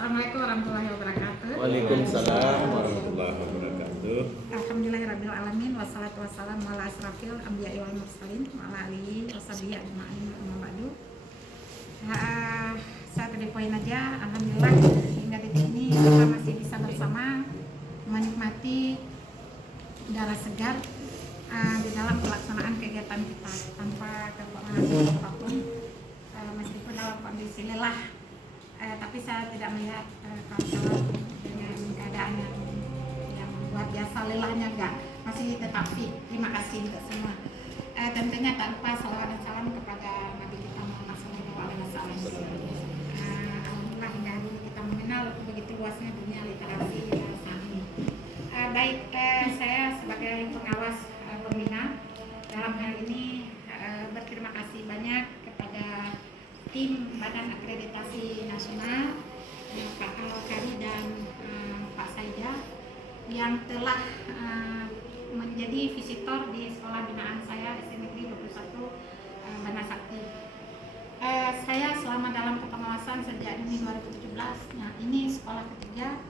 Assalamualaikum warahmatullahi wabarakatuh. Waalaikumsalam warahmatullahi wabarakatuh. Alhamdulillahirabbil alamin wassalatu wassalamu ala asrofil anbiya'i wal mursalin wa ala alihi washabihi ajma'in amma ba'du. Saya tadi poin aja, alhamdulillah hingga detik ini kita masih bisa bersama menikmati udara segar di dalam pelaksanaan kegiatan kita tanpa kekurangan apapun, meskipun dalam kondisi lelah. Tapi saya tidak melihat kawan-kawan dengan keadaan yang luar biasa lelahnya, enggak, masih tetap fit. Terima kasih untuk semua. Tentunya tanpa salawat dan salam kepada Nabi kita Muhammad SAW. Alhamdulillah hingga hari ini kita mengenal begitu luasnya dunia literasi saat ini. Saya sebagai pengawas pembina dalam hal ini berterima kasih banyak kepada tim Badan Akreditasi Nasional, Pak Al-Kari dan Pak Saida yang telah menjadi visitor di sekolah binaan saya SD Negeri 21 Banda Sakti. Saya selama dalam kepengawasan sejak Juni 2017. Nah, ini sekolah ketiga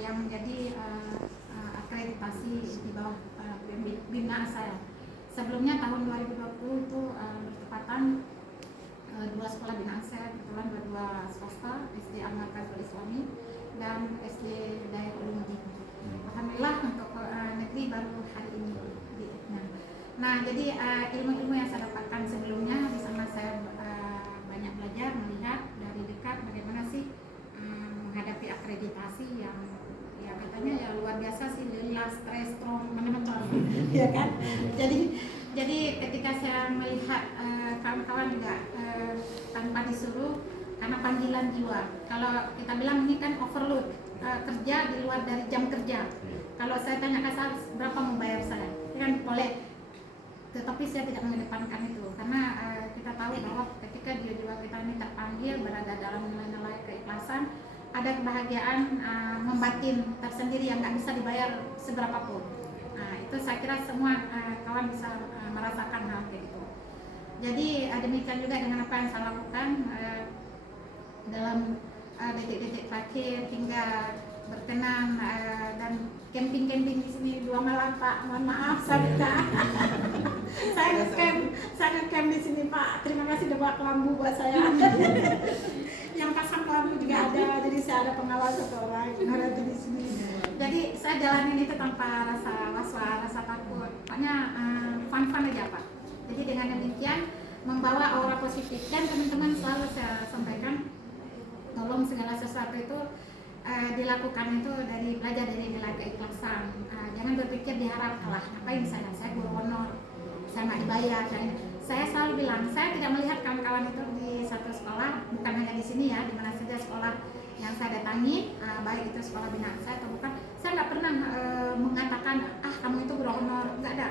yang menjadi akreditasi di bawah binaan saya. Sebelumnya tahun 2020 itu bertepatan dua sekolah binaan saya, kebetulan dua swasta, SD Al-Markazul Islami dan SD Daerah Ulumuddin. Alhamdulillah untuk negeri baru hari ini. Nah, jadi ilmu-ilmu yang saya dapatkan sebelumnya di sana saya banyak belajar, melihat dari dekat bagaimana sih menghadapi akreditasi yang ya katanya ya luar biasa sih, lelah, stres, strong, mana-mana, ya kan? Jadi ketika saya melihat kawan-kawan juga tanpa disuruh, karena panggilan jiwa. Kalau kita bilang ini kan overload, kerja di luar dari jam kerja. Kalau saya tanya kasar berapa mau bayar saya, kan boleh. Tetapi saya tidak mengedepankan itu, karena kita tahu bahwa ketika jiwa kita ini terpanggil berada dalam nilai-nilai keikhlasan, ada kebahagiaan membatin tersendiri yang nggak bisa dibayar seberapapun. Itu saya kira semua kawan bisa merasakan hal kayak gitu. Jadi demikian juga dengan apa yang saya lakukan dalam detik-detik terakhir hingga berkenan dan camping di sini 2 malam, Pak. Mohon maaf saya saya ngecamp di sini, Pak. Terima kasih udah bawa kelambu buat saya. Yang pasang kelambu juga ada, jadi saya ada pengawas satu orang yang ada di sini. Jadi saya jalanin itu tanpa rasa was-was, rasa takut. Pokoknya fun-fun aja, Pak. Jadi dengan demikian membawa aura positif, dan teman-teman selalu saya sampaikan, tolong segala sesuatu itu dilakukan itu dari belajar dari nilai keikhlasan. Jangan berpikir diharap kalah. Ngapain saya guru honor, saya nggak dibayar. Saya selalu bilang, saya tidak melihat kawan-kawan itu di satu sekolah, bukan hanya di sini ya, di mana saja sekolah yang saya datangi, baik itu sekolah binaan saya atau bukan, saya nggak pernah mengatakan kamu itu guru honor, nggak ada.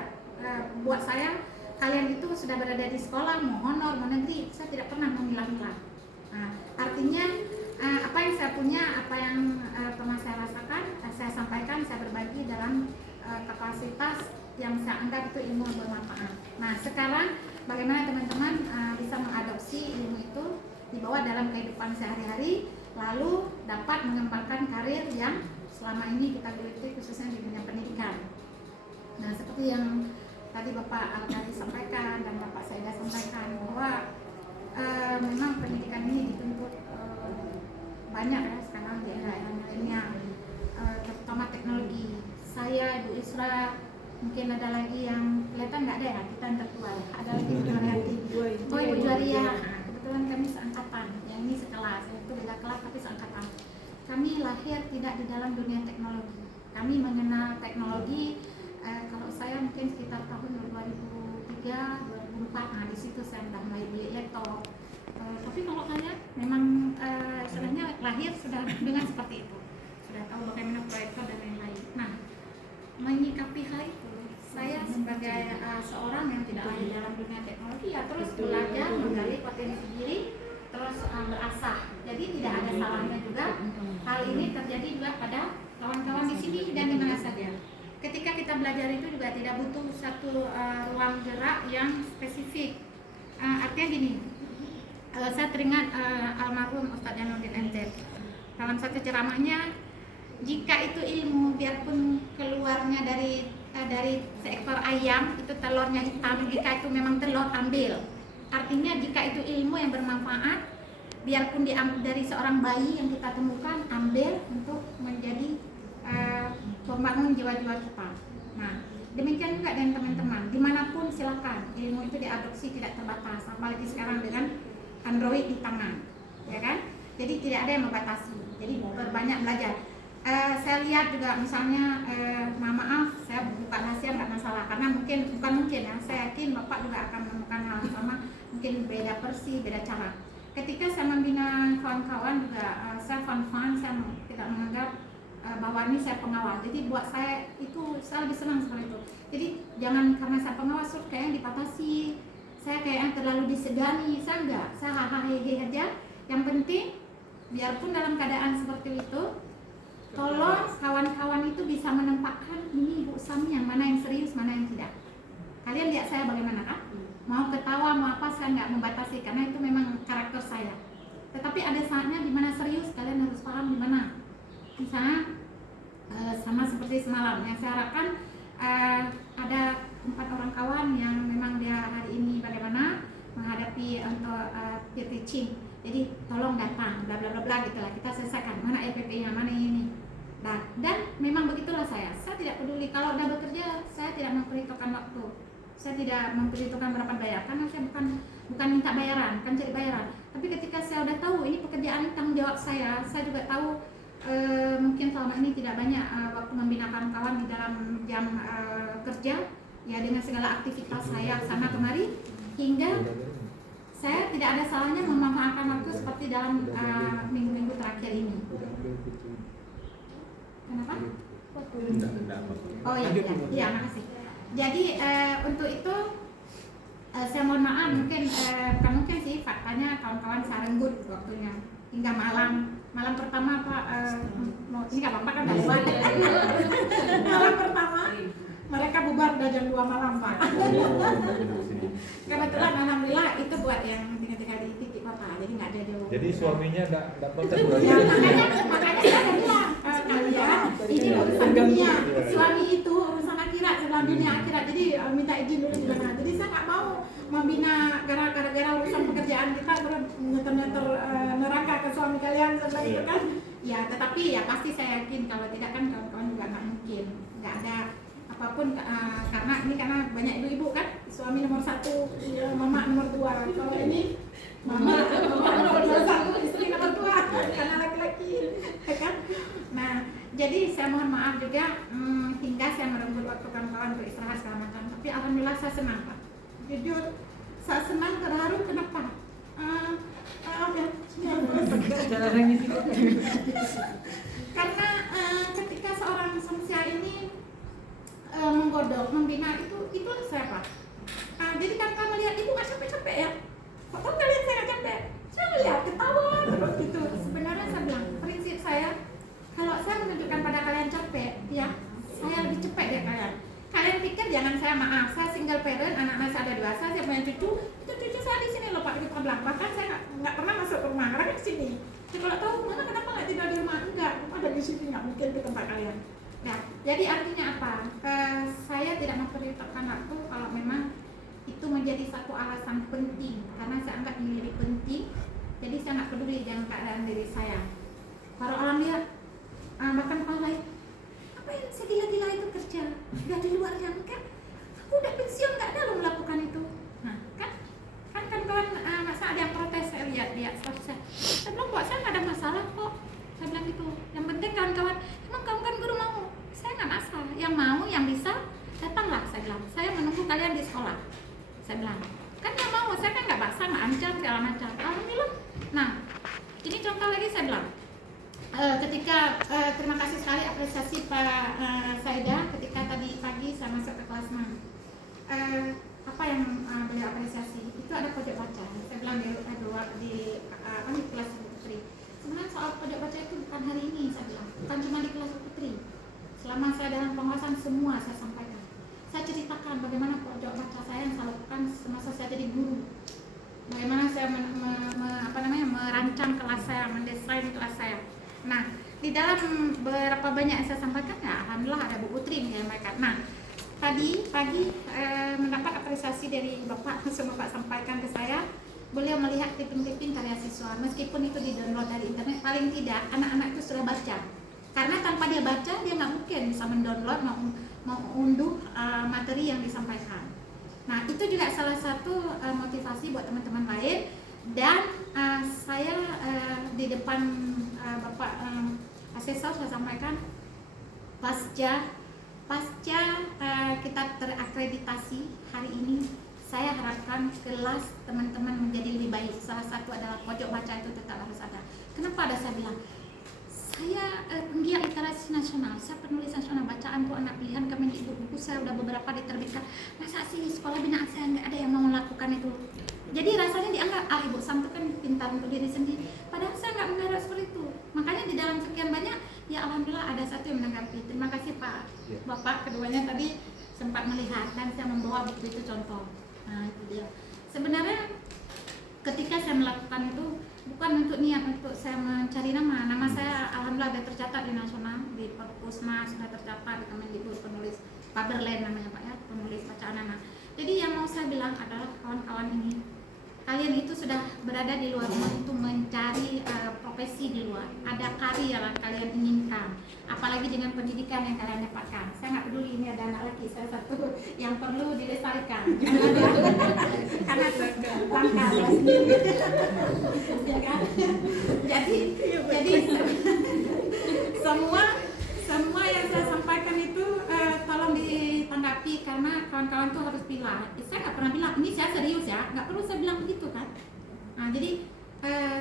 Buat saya kalian itu sudah berada di sekolah, mau honor, mau negeri, saya tidak pernah memilah-milah. Artinya apa yang saya punya, apa yang pernah saya rasakan, saya sampaikan, saya berbagi dalam kapasitas yang saya anggap itu ilmu yang bermanfaat. Nah, sekarang bagaimana teman-teman bisa mengadopsi ilmu itu dibawa dalam kehidupan sehari-hari, lalu dapat mengembangkan karir yang selama ini kita geluti, khususnya di dunia pendidikan. Nah, seperti yang tadi Bapak Al-Kari sampaikan dan Bapak Saida sampaikan, bahwa memang pendidikan ini dituntut banyak ya sekarang di era milenial, terutama teknologi. Saya, Bu Isra, mungkin ada lagi yang kelihatan nggak ada ya, kita yang tertua, ada lagi Bu Mariati, Ibu Juaria. Kebetulan kami seangkatan, yang ini sekelas, itu beda kelas tapi seangkatan. Kami lahir tidak di dalam dunia teknologi. Kami mengenal teknologi kalau saya mungkin sekitar tahun 2003, 2004, di situ saya sudah mulai beli laptop. Tapi kalau saya memang sebenarnya lahir sudah dengan seperti itu, sudah tahu bagaimana proyektor dan lain-lain. Nah, menyikapi hal itu, saya sebagai seorang yang tidak lahir dalam dunia teknologi, ya terus belajar, menggali potensi diri, terus berasah. Jadi tidak ada salahnya juga hal ini terjadi juga pada kawan-kawan di sini dan di mana saja. Ketika kita belajar itu juga tidak butuh satu ruang gerak yang spesifik. Artinya gini, saya teringat almarhum Ustadz Jainuddin MZ. dalam satu ceramahnya, jika itu ilmu biarpun keluarnya dari seekor ayam itu telurnya hitam, jika itu memang telur ambil. Artinya jika itu ilmu yang bermanfaat, biarpun diambil dari seorang bayi yang kita temukan, ambil untuk menjadi pembangun jiwa-jiwa kita. Nah, demikian juga dengan teman-teman, dimanapun silakan, ilmu itu diadopsi tidak terbatas, apalagi sekarang dengan Android di tangan, ya kan? Jadi tidak ada yang membatasi, jadi berbanyak belajar. Saya lihat juga misalnya, maaf saya buka rahasia nggak masalah, karena bukan mungkin ya, saya yakin Bapak juga akan menemukan hal yang sama, mungkin beda versi, beda cara. Ketika saya membina kawan-kawan juga, saya fun, saya tidak menganggap bahwa ini saya pengawal. Jadi buat saya itu, saya lebih senang seperti itu. Jadi jangan karena saya pengawal kayaknya dipatasi, saya kayaknya terlalu disegani, saya enggak, saya hahaha aja. Yang penting biarpun dalam keadaan seperti itu, tolong kawan-kawan itu bisa menempatkan ini Bu Sami yang mana yang serius, mana yang tidak. Kalian lihat saya bagaimana kan? Mau ketawa, mau apa, saya nggak membatasi karena itu memang karakter saya. Tetapi ada saatnya di mana serius, kalian harus paham di mana. Misalnya sama seperti semalam yang saya harapkan, ada 4 orang kawan yang memang dia hari ini bagaimana menghadapi untuk peer teaching. Jadi tolong datang, bla bla bla bla gitulah, kita selesaikan mana EPP-nya, mana ini. Nah, dan memang begitulah saya tidak peduli kalau udah bekerja, saya tidak memperhitungkan waktu, saya tidak memperhitungkan berapa bayar, karena saya bukan minta bayaran, bukan cari bayaran. Tapi ketika saya udah tahu ini pekerjaan ini tanggung jawab saya juga tahu mungkin selama ini tidak banyak waktu membina kawan-kawan di dalam jam kerja, ya dengan segala aktivitas saya sana kemari, hingga saya tidak ada salahnya memanfaatkan waktu seperti dalam minggu-minggu terakhir ini. Kenapa? Oh iya, makasih. Jadi untuk itu saya mohon maaf, mungkin bukan mungkin sih, faktanya kawan-kawan saya renggut waktunya hingga malam pertama Pak, ini nggak apa-apa kan nggak bubar. Malam pertama mereka bubar udah jam 2 malam Pak. Kebetulan alhamdulillah itu buat yang tinggal di titik Bapak, jadi nggak ada jauh. Jadi suaminya nggak protes ya, makanya saya bilang kalian ini urusan dunia, suami itu urusan akhirat, sebelah dunia akhirat. Jadi minta izin dulu di mana. Jadi saya nggak mau membina gara-gara urusan pekerjaan kita terus nyetor neraka ke suami kalian seperti itu kan. Ya tetapi ya pasti saya yakin kalau tidak kan kawan-kawan juga nggak mungkin, nggak ada apapun karena banyak ibu-ibu kan, suami nomor 1, mama nomor 2. Kalau ini mama nomor 1, istri nomor 2 karena laki-laki, kan? Nah, jadi saya mohon maaf juga hingga saya merenggut waktu kawan-kawan untuk istirahat segala macam. Tapi alhamdulillah saya senang Pak. Jujur, saya senang, terharu. Kenapa? Karena ketika seorang Samsia ini menggodok, membina itu saya Pak. Jadi tanpa melihat ibu nggak capek-capek ya. Kok kalian saya nggak capek? Saya melihat ketawa terus gitu. Sebenarnya saya bilang prinsip saya, kalau saya menunjukkan pada kalian capek, ya saya lebih cepat dari kalian. Kalian pikir jangan saya maaf, saya single parent, anak-anak saya ada 2, saya punya cucu, itu cucu saya di sini loh Pak, kita bilang. Bahkan saya nggak pernah masuk ke rumah, karena di sini. Jadi kalau tahu mana kenapa nggak tinggal di rumah? Enggak, ada di sini, nggak mungkin ke tempat kalian. Nah, jadi artinya apa? Saya tidak memperhitungkan waktu kalau memang itu menjadi satu alasan penting, karena saya anggap ini penting. Jadi saya nggak peduli dengan keadaan diri saya. Kalau orang lihat, bahkan kalau lain, apa yang segila-gila itu kerja? Udah di luar jam kan? Aku udah pensiun nggak ada lo melakukan itu. Nah, kan kawan masa ada yang protes, saya lihat selesai. Saya bilang buat saya nggak ada masalah kok. Saya bilang gitu. Yang penting kawan-kawan, emang kamu kan guru mau? Saya nggak masalah. Yang mau, yang bisa, datanglah. Saya bilang. Saya menunggu kalian di sekolah. Saya bilang. Kan yang mau, saya kan nggak paksa, nggak ancam segala macam. Alhamdulillah. Nah, ini contoh lagi saya bilang. Ketika terima kasih sekali apresiasi Pak Saida ketika tadi pagi saya masuk ke kelas 6. Apa yang beliau apresiasi? Itu ada pojok baca. Saya bilang di kelas putri. Sebenarnya soal pojok baca itu bukan hari ini, saya bilang. Bukan cuma di kelas putri. Selama saya dalam pengawasan semua saya sampaikan. Saya ceritakan bagaimana pojok baca saya yang saya lakukan semasa saya jadi guru. Bagaimana saya merancang kelas saya, mendesain kelas saya. Nah, di dalam berapa banyak yang saya sampaikan ya, alhamdulillah ada Bu Putri menyampaikan. Nah, tadi pagi mendapat apresiasi dari Bapak, semua Bapak sampaikan ke saya. Beliau melihat clipping-clipping karya siswa, meskipun itu di-download dari internet, paling tidak anak-anak itu sudah baca. Karena tanpa dia baca, dia nggak mungkin bisa mendownload, mau unduh materi yang disampaikan. Nah, itu juga salah satu motivasi buat teman-teman lain. Dan saya di depan Bapak asesor saya sampaikan, pasca kita terakreditasi hari ini, saya harapkan kelas teman-teman menjadi lebih baik. Salah satu adalah pojok baca itu tetap harus ada. Kenapa ada saya bilang? Saya penggiat literasi nasional, saya penulis nasional, bacaan untuk anak pilihan Kemendikbud, buku saya udah beberapa diterbitkan. Masa sih sekolah binaan saya nggak ada yang mau melakukan itu? Jadi rasanya dianggap, Ibu Sam itu kan pintar untuk diri sendiri. Padahal saya nggak mengharap seperti itu. Makanya di dalam sekian banyak, ya alhamdulillah ada satu yang menanggapi. Terima kasih Pak, Bapak, keduanya tadi sempat melihat dan saya membawa buku itu contoh. Nah itu dia. Sebenarnya ketika saya melakukan itu bukan untuk niat untuk saya mencari nama saya alhamdulillah sudah tercatat di nasional, di Puskesmas sudah tercatat, di Kemendikbud penulis Paberland namanya Pak ya, penulis bacaan anak. Jadi yang mau saya bilang adalah kawan-kawan ini, kalian itu sudah berada di luar rumah untuk mencari profesi di luar, ada karya yang kalian inginkan, apalagi dengan pendidikan yang kalian dapatkan. Saya nggak peduli ini ada anak laki saya satu yang perlu dilestarikan karena langka sendiri ya kan. Jadi semua yang saya sampaikan itu tolong ditanggapi, karena kawan-kawan tuh harus pilih. Saya nggak pernah bilang ini saya serius ya, nggak perlu saya bilang begitu kan. Nah jadi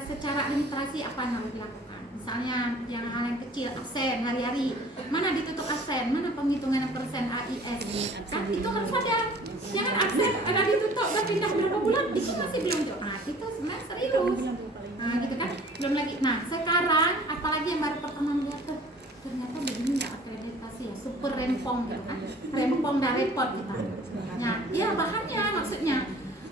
secara administrasi apa yang harus dilakukan? Misalnya yang hal yang kecil, absen hari-hari, mana ditutup absen, mana penghitungan persen AIS, kan itu harus ada. Jangan absen ada ditutup dan pindah berapa bulan, itu masih belum jauh. Nah itu sebenarnya serius. Nah gitu kan, belum lagi. Nah sekarang apalagi yang baru pertama melihat tuh, ternyata begini nggak akreditasi ya, super rempong gitu kan, rempong dan repot kita. Nah ya bahannya maksudnya.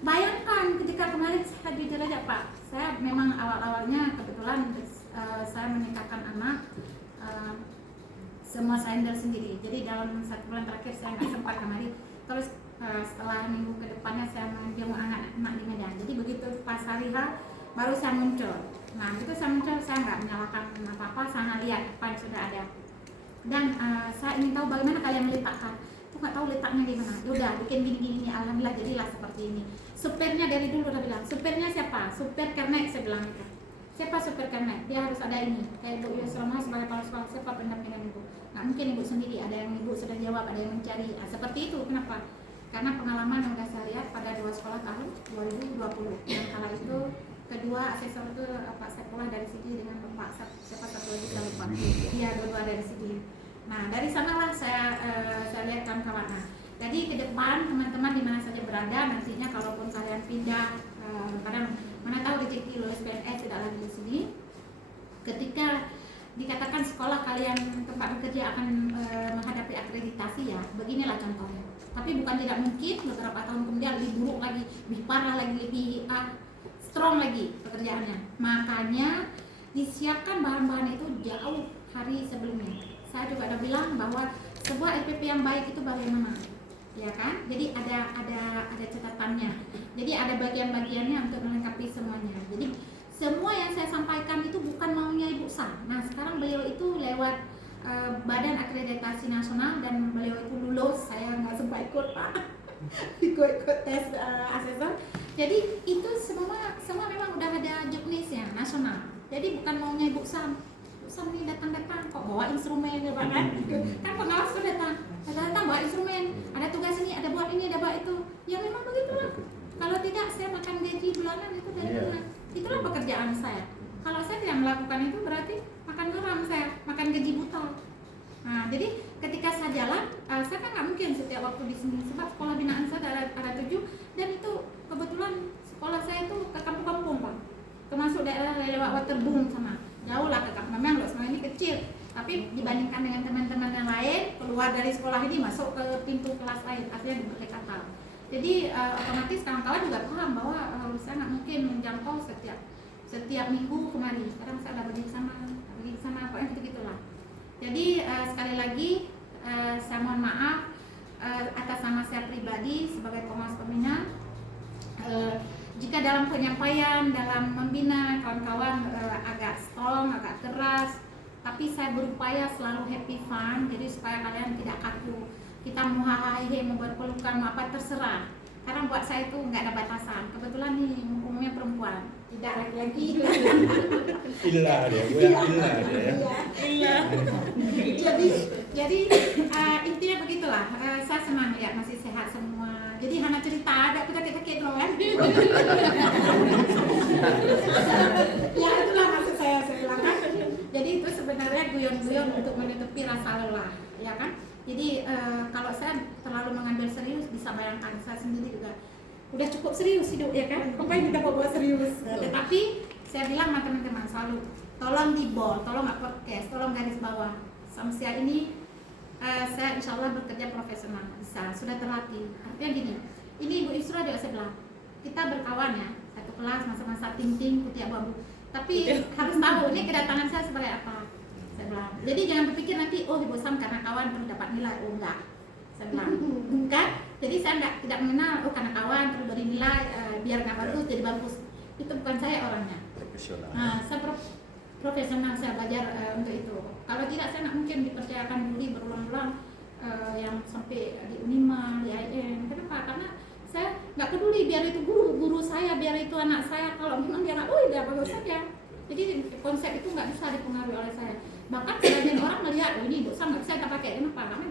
Bayangkan ketika kemarin saya jujur aja Pak, saya memang awal-awalnya kebetulan saya menikahkan anak, semua saya handle sendiri. Jadi dalam 1 bulan terakhir saya nggak sempat kemari. Terus setelah minggu kedepannya saya menjenguk anak-anak di Medan. Jadi begitu pas hari H baru saya muncul. Nah begitu saya muncul, saya nggak menyalahkan apa-apa, saya lihat apa yang sudah ada. Dan saya ingin tahu bagaimana kalian meletakkan. Nggak tahu letaknya di mana. Udah bikin gini-gini, alhamdulillah jadilah seperti ini. Supirnya dari dulu udah bilang, supirnya siapa? Supir kernet, saya bilang itu. Siapa supir kernet? Dia harus ada ini. Kayak Ibu Yusrama sebagai kepala sekolah, siapa pendampingan Ibu? Nggak mungkin Ibu sendiri, ada yang Ibu sudah jawab, ada yang mencari. Nah, seperti itu, kenapa? Karena pengalaman yang sudah saya lihat pada 2 sekolah tahun 2020. Yang kala itu kedua asesor itu Pak Sekolah dari sini dengan Bapak siapa satu lagi saya lupa. Iya, dua-dua dari sini. Nah dari sanalah saya lihat kawan-kawan. Nah, jadi ke depan teman-teman di mana saja berada, nantinya kalaupun kalian pindah, kadang mana tahu rezeki lulus PNS tidak lagi di sini. Ketika dikatakan sekolah kalian tempat bekerja akan menghadapi akreditasi ya, beginilah contohnya. Tapi bukan tidak mungkin beberapa tahun kemudian lebih buruk lagi, lebih parah lagi, lebih strong lagi pekerjaannya. Makanya disiapkan bahan-bahan itu jauh hari sebelumnya. Saya juga ada bilang bahwa sebuah RPP yang baik itu bagaimana, ya kan? Jadi ada catatannya. Jadi ada bagian-bagiannya untuk melengkapi semuanya. Jadi semua yang saya sampaikan itu bukan maunya Ibu Sam. Nah sekarang beliau itu lewat Badan Akreditasi Nasional dan beliau itu lulus. Saya nggak sempat ikut Pak, ikut tes asesor. Jadi itu semua memang udah ada juknisnya nasional. Jadi bukan maunya Ibu Sam. Sam ini datang kok bawa instrumen ya Pak kan? Kan pengawas tuh datang bawa instrumen, ada tugas ini, ada buat ini, ada buat itu. Ya memang begitulah. Kalau tidak saya makan gaji bulanan itu dari mana? Itulah pekerjaan saya. Kalau saya tidak melakukan itu berarti makan garam saya, makan gaji buta. Nah jadi ketika saya jalan, saya kan nggak mungkin setiap waktu di sini sebab sekolah binaan saya ada 7 dan itu kebetulan sekolah saya itu ke kampung-kampung Pak, termasuk daerah lewat Waterboom sana. Jauh lah ke kampung, memang loh sekolah ini kecil, tapi dibandingkan dengan teman-teman yang lain keluar dari sekolah ini masuk ke pintu kelas lain, artinya berdekatan. Jadi otomatis kawan-kawan juga paham bahwa saya nggak mungkin menjangkau setiap minggu kemari. Sekarang saya ada pergi ke sana Jadi sekali lagi saya mohon maaf atas nama saya pribadi sebagai pengawas pembina. Jika dalam penyampaian, dalam membina kawan-kawan agak strong, agak keras, tapi saya berupaya selalu happy fun, jadi supaya kalian tidak kaku. Kita mau hahaha, mau berpelukan, mau apa terserah. Karena buat saya itu nggak ada batasan. Kebetulan nih umumnya perempuan, tidak laki-laki. Ilah dia, gue ilah dia ya. Iya. Jadi intinya begitulah. Saya senang lihat masih sehat semua. Jadi Hana cerita ada aku sakit-sakit loh kan. Ya itulah maksud saya bilang kan. Jadi itu sebenarnya guyon-guyon untuk menutupi rasa lelah, ya kan? Jadi kalau saya terlalu mengambil serius, bisa bayangkan saya sendiri juga udah cukup serius hidup ya kan? Ngapain kita bawa serius? Tetapi saya bilang sama teman-teman selalu, tolong di bold, tolong nggak podcast, tolong garis bawah. Samsia ini saya insya Allah bekerja profesional, bisa, sudah terlatih. Artinya gini, ini Ibu Isra juga saya bilang, kita berkawan ya, satu kelas masa-masa ting-ting putih abu-abu. Tapi harus tahu ini kedatangan saya sebagai apa. Saya bilang. Jadi jangan berpikir nanti oh Ibu Sam karena kawan perlu dapat nilai, oh enggak. Saya bilang, bukan. Jadi saya tidak mengenal oh karena kawan perlu beri nilai biar nggak bagus jadi bagus. Itu bukan saya orangnya. Profesional. Nah, saya profesional, saya belajar untuk itu. Kalau tidak saya nggak mungkin dipercayakan juri berulang-ulang yang sampai di Unima, di IM. Kenapa? Karena saya nggak peduli biar itu guru saya, biar itu anak saya. Kalau memang dia nggak boleh, dia bagus saja. Jadi konsep itu nggak bisa dipengaruhi oleh saya. Bahkan sebagian orang melihat, oh ini Bu Sam nggak bisa kita pakai. Kenapa? Karena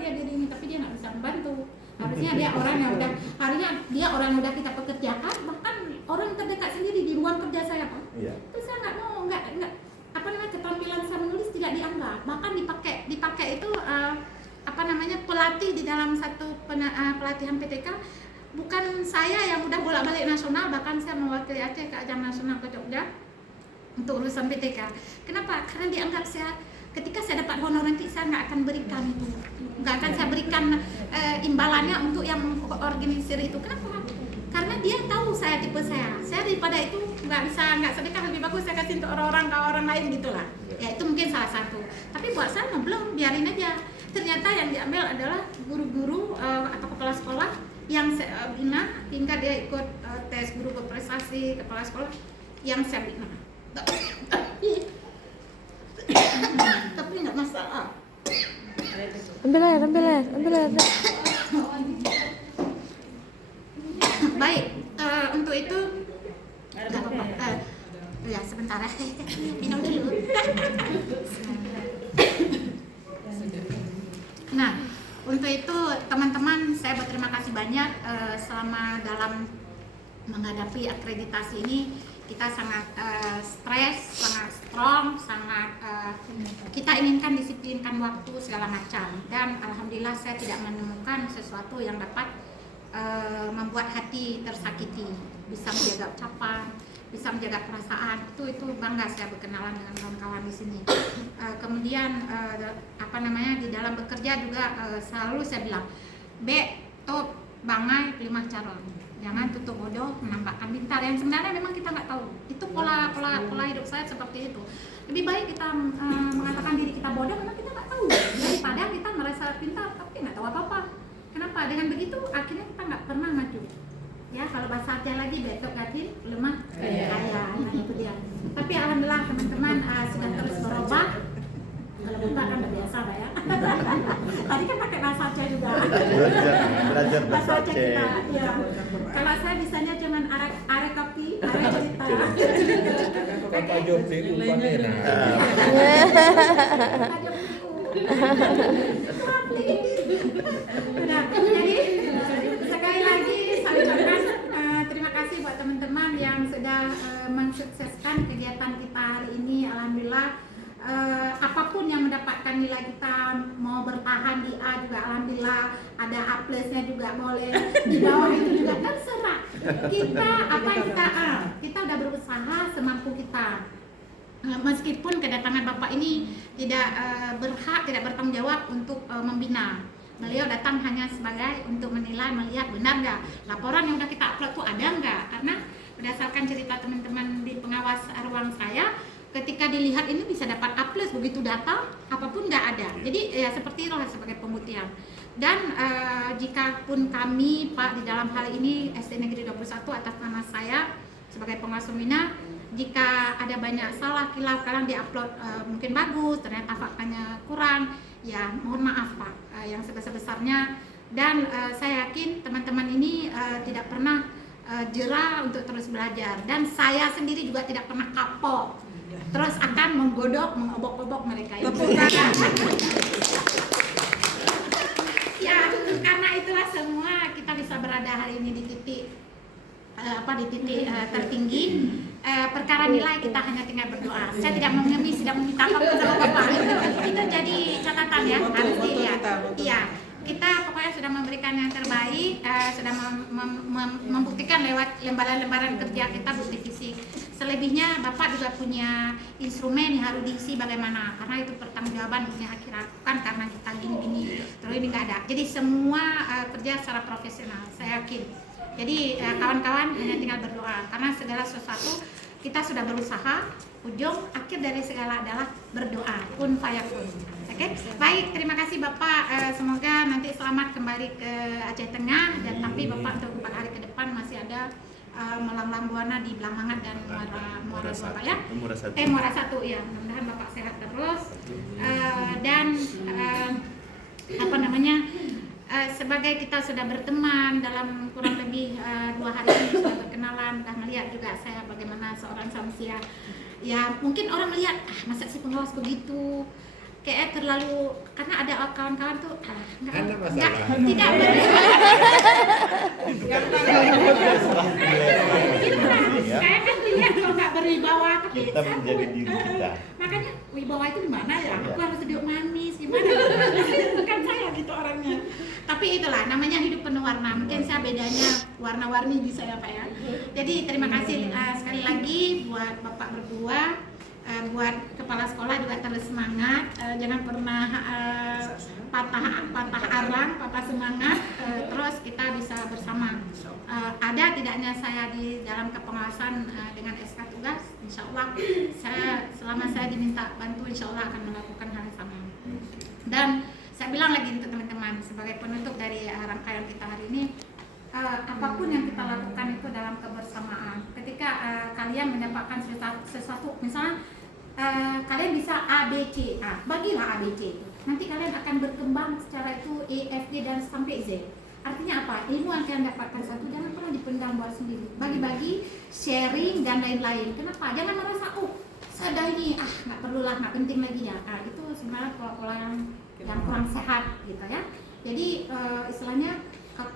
dia diri ini, tapi dia nggak bisa membantu. Harusnya dia orang yang udah kita pekerjakan, bahkan orang terdekat sendiri di ruang kerja saya Pak. Iya. Itu saya nggak mau, nggak keterampilan saya menulis tidak dianggap. Bahkan dipakai itu pelatih di dalam satu pelatihan PTK. Bukan saya yang udah bolak-balik nasional, bahkan saya mewakili Aceh ke ajang nasional ke Jogja untuk urusan PTK. Kenapa? Karena dianggap saya ketika saya dapat honor nanti saya nggak akan berikan itu, nggak akan saya berikan imbalannya untuk yang organisir itu. Kenapa? Karena dia tahu saya tipe saya daripada itu nggak sedekah, lebih bagus saya kasih untuk orang lain gitulah. Ya itu mungkin salah satu. Tapi buat saya belum, biarin aja. Ternyata yang diambil adalah guru-guru atau kepala sekolah yang saya bina hingga dia ikut tes guru berprestasi kepala sekolah yang saya bina. Tapi nggak masalah. Ambil air. Baik, untuk itu nggak apa-apa. Ya sebentar ya, minum dulu. Nah, untuk itu teman-teman saya berterima kasih banyak selama dalam menghadapi akreditasi ini. Kita sangat stres, sangat strong, sangat kita inginkan disiplinkan waktu segala macam, dan alhamdulillah saya tidak menemukan sesuatu yang dapat membuat hati tersakiti. Bisa menjaga ucapan, bisa menjaga perasaan, itu bangga saya berkenalan dengan kawan-kawan di sini. Kemudian di dalam bekerja juga selalu saya bilang top bangai limah calon, jangan tutup bodoh menampakkan pintar. Yang sebenarnya memang kita nggak tahu, itu pola hidup saya seperti itu. Lebih baik kita mengatakan diri kita bodoh karena kita nggak tahu, daripada kita merasa pintar tapi nggak tahu apa-apa. Kenapa? Dengan begitu akhirnya kita nggak pernah maju. Ya, kalau bahasa Aceh lagi betok gatin lemah kaya. Nah itu dia. Tapi alhamdulillah teman-teman sudah terus berubah. Kalau buka kan udah biasa Pak ya. Tadi kan pakai bahasa Aceh juga. Belajar bahasa Aceh. Kita, ya. Kalau saya bisanya cuman arek kopi, arek cerita. Kakak Jompi umpannya nah. Nah, jadi sekali lagi saya ucapkan terima kasih buat teman-teman yang sudah mensukseskan kegiatan kita hari ini. Alhamdulillah apapun yang mendapatkan nilai kita, mau bertahan di A juga alhamdulillah, ada A plusnya juga boleh, di bawah itu juga terserah. Kita udah berusaha semampu kita. Meskipun kedatangan Bapak ini tidak bertanggung jawab untuk membina. Beliau datang hanya sebagai untuk menilai, melihat benar nggak laporan yang udah kita upload tuh ada nggak. Karena berdasarkan cerita teman-teman di pengawas ruang saya, ketika dilihat ini bisa dapat A+, begitu datang A+ apapun nggak ada. Jadi ya seperti itulah sebagai pembuktian. Dan jika pun kami Pak di dalam hal ini SD Negeri 21 atas nama saya sebagai pengawas pembina, jika ada banyak salah kilaf kalian diupload mungkin bagus, ternyata faktanya kurang, ya mohon maaf Pak yang sebesar-besarnya. Dan saya yakin teman-teman ini tidak pernah jera untuk terus belajar, dan saya sendiri juga tidak pernah kapok terus akan menggodok, mengobok-obok mereka itu. Ya, karena itulah semua kita bisa berada hari ini di titik tertinggi. Perkara nilai kita hanya tinggal berdoa. Saya tidak mengemis, tidak meminta apapun sama Bapak. Itu jadi catatan ya, harus iya. Kita pokoknya sudah memberikan yang terbaik, sudah membuktikan lewat lembaran-lembaran kerja kita, bukti fisik. Selebihnya Bapak juga punya instrumen yang harus diisi bagaimana, karena itu pertanggungjawaban dunia akhirat, bukan karena kita gini-gini, terus ini nggak ada. Jadi semua kerja secara profesional, saya yakin. Jadi kawan-kawan hanya tinggal berdoa, karena segala sesuatu kita sudah berusaha, ujung akhir dari segala adalah berdoa, kun fayakun. Oke, baik, terima kasih Bapak. Semoga nanti selamat kembali ke Aceh Tengah, dan tapi Bapak untuk 4 hari ke depan masih ada melanglang buana di Blamangat dan Muara Bapak ya. Muara 1 ya. Mudah-mudahan Bapak sehat terus. Dan sebagai kita sudah berteman dalam kurang lebih 2 hari ini, sudah berkenalan, dan melihat juga saya bagaimana seorang Samsia. Ya mungkin orang melihat masa si pengawas begitu, kayak terlalu, karena ada kawan-kawan tuh tidak kayak kan lihat kalau nggak berwibawa, tapi kita menjadi diri kita. Makanya wibawa itu di mana ya? Aku harus duduk manis gimana? Bukan saya gitu orangnya. Tapi itulah namanya hidup penuh warna. Mungkin saya bedanya warna-warni di saya Pak ya. Jadi terima kasih sekali lagi buat Bapak berdua. Buat kepala sekolah juga terus semangat, jangan pernah patah arang, patah semangat, terus kita bisa bersama. Ada tidaknya saya di dalam kepengawasan dengan SK tugas, insya Allah selama saya diminta bantu, insya Allah akan melakukan hal yang sama. Dan saya bilang lagi untuk teman-teman sebagai penutup dari rangkaian kita hari ini, apapun yang kita lakukan itu dalam kebersamaan. Ketika kalian mendapatkan sesuatu, misalnya kalian bisa A, B, C, bagilah A, B, C. Nanti kalian akan berkembang secara itu E, F, G, dan sampai Z. Artinya apa? Ilmu yang kalian dapatkan satu jangan pernah dipendam buat sendiri. Bagi-bagi, sharing, dan lain-lain. Kenapa? Jangan merasa, saya ini, nggak perlulah, nggak penting lagi ya. Itu sebenarnya pola-pola yang kurang sehat gitu ya. Jadi istilahnya,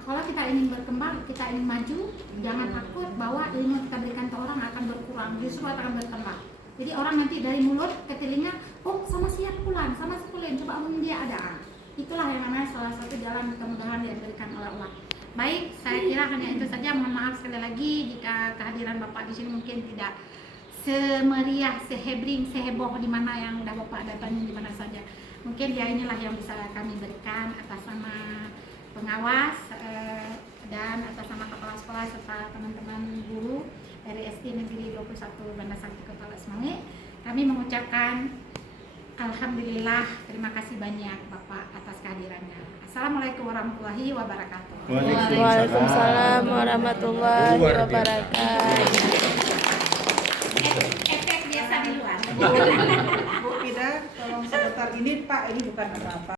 kalau kita ingin berkembang, kita ingin maju, jangan takut bahwa ilmu yang kita berikan ke orang akan berkurang, justru akan bertambah. Jadi orang nanti dari mulut ke telinga, sama siap pulang, sama sepulen, coba omongin dia ada. Itulah yang namanya salah satu jalan kemudahan yang diberikan oleh Allah. Baik, saya kira hanya itu saja. Mohon maaf sekali lagi jika kehadiran Bapak di sini mungkin tidak semeriah, sehebring, seheboh di mana yang udah Bapak datangi di mana saja. Mungkin ya inilah yang bisa kami berikan atas nama pengawas dan atas nama kepala sekolah serta teman-teman guru dari SD Negeri 21 Banda Sakti Kota Semange. Kami mengucapkan alhamdulillah, terima kasih banyak Bapak atas kehadirannya. Assalamualaikum warahmatullahi wabarakatuh. Waalaikumsalam warahmatullahi wabarakatuh. Efek biasa di luar. Bu Ida, tolong sebentar ini Pak, ini bukan apa-apa.